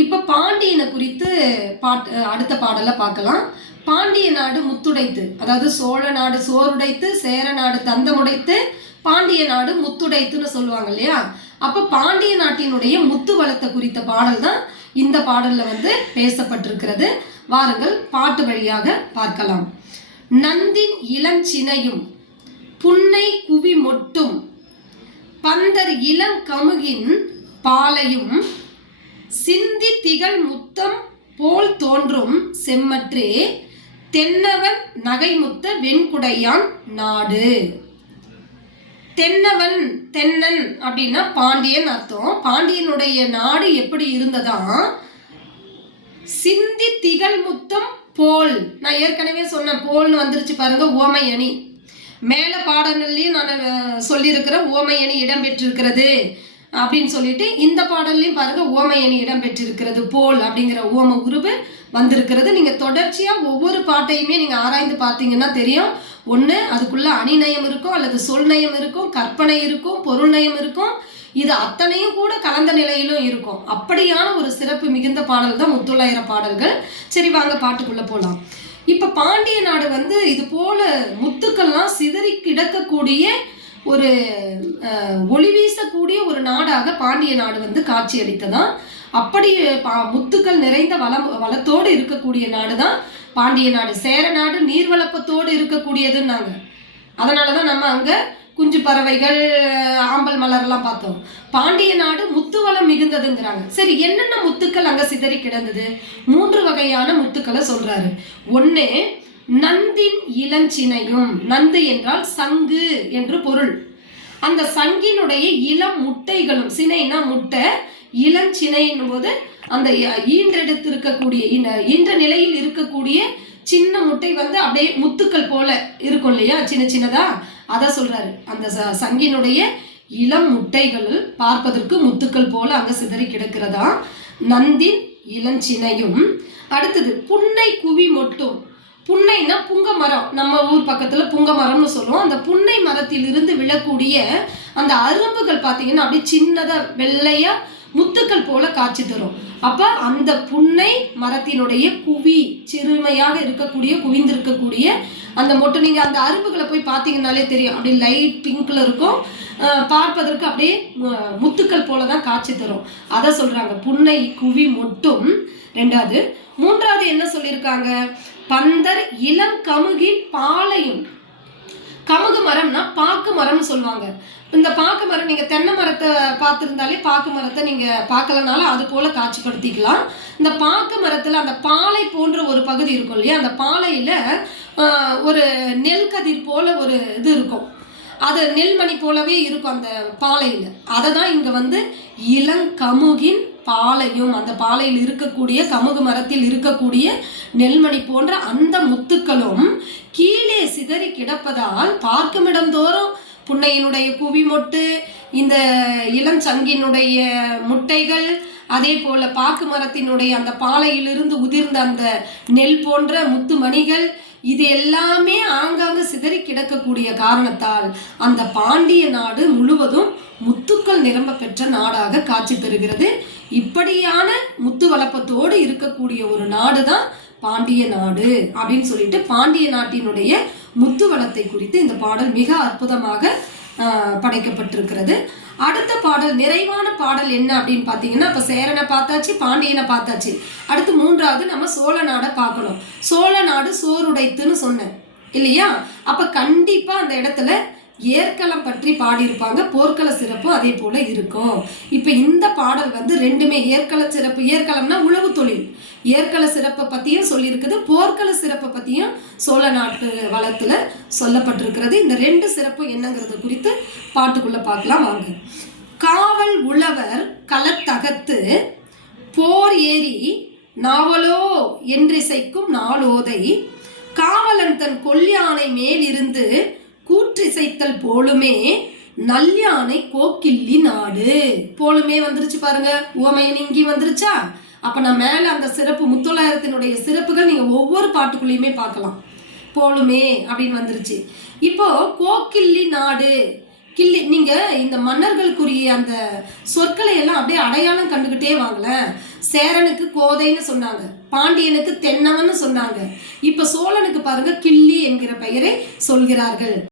இப்ப பாண்டியனை குறித்து பாட்டு அடுத்த பாடல பார்க்கலாம். பாண்டிய நாடு முத்துடைத்து அதாவது சோழ நாடு சோறுடைத்து சேர நாடு தந்தமுடைத்து பாண்டிய நாடு முத்துடைத்துன்னு சொல்லுவாங்க இல்லையா? அப்ப பாண்டிய நாட்டினுடைய முத்து வளத்தை குறித்த பாடல் தான் இந்த பாடல்ல வந்து பேசப்பட்டிருக்கிறது. வாருங்கள் பாட்டு வழியாக பார்க்கலாம். நந்தின் இளஞ்சினையும் புன்னை குவி மொட்டும் பந்தர் இளம் கமுகின் பாலையும் சிந்தி திகழ் முத்தம் போல் தோன்றும் செம்மற்றே தென்னவன் நகைமுத்த வெண்குடையான் நாடு. தென்னவன் தென்னன் அப்படின்னா பாண்டியன் அர்த்தம். பாண்டியனுடைய நாடு எப்படி இருந்ததா? சிந்தி திகழ் முத்தம் போல். நான் ஏற்கனவே சொன்னேன் போல்னு வந்துருச்சு பாருங்க ஓமை அணி மேல பாடல்லையும் நான் சொல்லியிருக்கிற ஓமையணி ஓமை அணி இடம்பெற்றிருக்கிறது அப்படின்னு சொல்லிட்டு இந்த பாடல்லையும் பாருங்க ஓமை அணி இடம்பெற்றிருக்கிறது போல் அப்படிங்கிற ஓம உருவு வந்திருக்கிறது. நீங்க தொடர்ச்சியா ஒவ்வொரு பாட்டையுமே நீங்க ஆராய்ந்து பார்த்தீங்கன்னா தெரியும். ஒண்ணு அதுக்குள்ள அணிநயம் இருக்கும் அல்லது சொல் நயம் இருக்கும் கற்பனை இருக்கும் பொருள் நயம் இருக்கும். இது அத்தனையும் கூட கலந்த நிலையிலும் இருக்கும். அப்படியான ஒரு சிறப்பு மிகுந்த பாடல் தான் முத்துள்ளாயிர பாடல்கள். சரி வாங்க பாட்டுக்குள்ள போலாம். இப்ப பாண்டிய நாடு வந்து இது போல முத்துக்கள்லாம் சிதறி கிடக்கக்கூடிய ஒரு ஒளி வீசக்கூடிய ஒரு நாடாக பாண்டிய நாடு வந்து காட்சியளித்ததாம் அப்படி பா- முத்துக்கள் நிறைந்த வளம் வளத்தோடு இருக்கக்கூடிய நாடு தான் பாண்டிய நாடு. சேர நாடு நீர்வளப்பத்தோடு இருக்கக்கூடியதுன்னாங்க. அதனால தான் நம்ம அங்கே குஞ்சு பறவைகள் ஆம்பல் மலர்லாம் பார்த்தோம். பாண்டிய நாடு முத்து வளம் மிகுந்ததுங்கிறாங்க. சரி என்னென்ன முத்துக்கள் அங்கே சிதறி கிடந்தது? மூன்று வகையான முத்துக்களை சொல்கிறாரு ஒன்று நந்தின் இளஞ்சினையும் நந்து என்றால் சங்கு என்று பொருள். அந்த சங்கினுடைய இளம் முட்டைகளும் சினைனா முட்டை இளஞ்சினைன்னும் போது அந்த ஈன்றெடுத்து இருக்கக்கூடிய இந்த- ஈன்ற நிலையில் இருக்கக்கூடிய சின்ன முட்டை வந்து அப்படியே முத்துக்கள் போல இருக்கும் இல்லையா? சின்ன சின்னதா? அதை சொல்றாரு. அந்த ச- சங்கினுடைய இளம் முட்டைகள் பார்ப்பதற்கு முத்துக்கள் போல அங்க சிதறி கிடக்கிறதா? நந்தின் இளஞ்சினையும். அடுத்தது புன்னை குவி மொட்டும். புன்னைனா புங்க மரம். நம்ம ஊர் பக்கத்துல புங்க மரம்னு சொல்லுவோம். அந்த புன்னை மரத்திலிருந்து விழக்கூடிய அந்த அரும்புகள் பார்த்தீங்கன்னா அப்படியே சின்னதா வெள்ளையா முத்துக்கள் போல காட்சி தரும். அப்ப அந்த புன்னை மரத்தினுடைய குவி சிறுமையாக இருக்கக்கூடிய குவிந்திருக்கக்கூடிய அந்த மொட்டை நீங்க அந்த அரும்புகளை போய் பார்த்தீங்கன்னாலே தெரியும். அப்படியே லைட் பிங்க்ல இருக்கும். பார்ப்பதற்கு அப்படியே முத்துக்கள் போல தான் காட்சி தரும். அதை சொல்றாங்க. புன்னை குவி மொட்டும். ரெண்டாவது. மூன்றாவது என்ன சொல்லியிருக்காங்க? பந்தர் இளம் கமுகின் பாலையும். கமுகு மரம்னா பாக்கு மரம்னு சொல்லுவாங்க. இந்த பாக்கு மரம் நீங்கள் தென்னை மரத்தை பார்த்துருந்தாலே பாக்கு மரத்தை நீங்கள் பார்க்கலனாலும் அது போல காட்சிப்படுத்திக்கலாம். இந்த பாக்கு மரத்தில் அந்த பாலை போன்ற ஒரு பகுதி இருக்கும் இல்லையா? அந்த பாலையில் ஒரு நெல் கதிர் போல ஒரு இது இருக்கும். அது நெல்மணி போலவே இருக்கும் அந்த பாலையில். அதை தான் இங்கே வந்து இளங்கமுகின் பாலையும் அந்த பாலையில் இருக்கக்கூடிய கமுகு மரத்தில் இருக்கக்கூடிய நெல்மணி போன்ற அந்த முத்துக்களும் கீழே சிதறி கிடப்பதால் பார்க்குமிடம் தோறும் புன்னையினுடைய குவி மொட்டு இந்த இளஞ்சங்கினுடைய முட்டைகள் அதே போல் பாக்கு மரத்தினுடைய அந்த பாலையிலிருந்து உதிர்ந்த அந்த நெல் போன்ற முத்து மணிகள் இது எல்லாமே ஆங்காங்கு சிதறி கிடக்கக்கூடிய காரணத்தால் அந்த பாண்டிய நாடு முழுவதும் முத்துக்கள் நிரம்ப பெற்ற நாடாக காட்சி தருகிறது. இப்படியான முத்து வளப்பத்தோடு இருக்கக்கூடிய ஒரு நாடு தான் பாண்டிய நாடு அப்படின்னு சொல்லிட்டு பாண்டிய நாட்டினுடைய முத்து வளத்தை குறித்து இந்த பாடல் மிக அற்புதமாக படைக்கப்பட்டிருக்கிறது. அடுத்த பாடல் நிறைவான பாடல் என்ன அப்படின்னு பார்த்தீங்கன்னா இப்போ சேரனை பார்த்தாச்சு பாண்டியனை பார்த்தாச்சு. அடுத்து மூன்றாவது நம்ம சோழ நாடை பார்க்கணும். சோழ நாடு சோறுடைத்துன்னு சொன்னேன் இல்லையா? அப்போ கண்டிப்பாக அந்த இடத்துல ஏற்களம் பற்றி பாடியிருப்பாங்க போர்க்கள சிறப்பும் அதே போல் இருக்கும். இப்போ இந்த பாடல் வந்து ரெண்டுமே ஏற்கள சிறப்பு ஏற்களம்னா உழவு தொழில். ஏற்கள சிறப்பை பற்றியும் சொல்லியிருக்குது போர்க்கள சிறப்பை பற்றியும் சோழ நாட்டு வளத்தில் சொல்லப்பட்டிருக்கிறது. இந்த ரெண்டு சிறப்பு என்னங்கிறது குறித்து பாட்டுக்குள்ள பார்க்கலாம் வாங்க. காவல் உழவர் களத்தகத்து போர் ஏறி நாவலோ என்றிசைக்கும் நாளோதை காவலன் தன் கொல்யானை மேலிருந்து கூற்றிசைத்தல் போலுமே நல்யானை கோக்கில்லி நாடு. போலுமே வந்துருச்சு பாருங்க. ஓமையன் இங்கி வந்துருச்சா? அப்ப நான் மேல அந்த சிறப்பு முத்தொள்ளாயிரத்தினுடைய சிறப்புகள் நீங்க ஒவ்வொரு பாட்டுக்குள்ளேயுமே பார்க்கலாம். போலுமே அப்படின்னு வந்துருச்சு. இப்போ கோக்கில்லி நாடு கிள்ளி நீங்க இந்த மன்னர்களுக்குரிய அந்த சொற்களை எல்லாம் அப்படியே அடையாளம் கண்டுகிட்டே வாங்களேன். சேரனுக்கு கோதைன்னு சொன்னாங்க பாண்டியனுக்கு தென்னவன்னு சொன்னாங்க. இப்ப சோழனுக்கு பாருங்க கிள்ளி என்கிற பெயரை சொல்கிறார்கள்.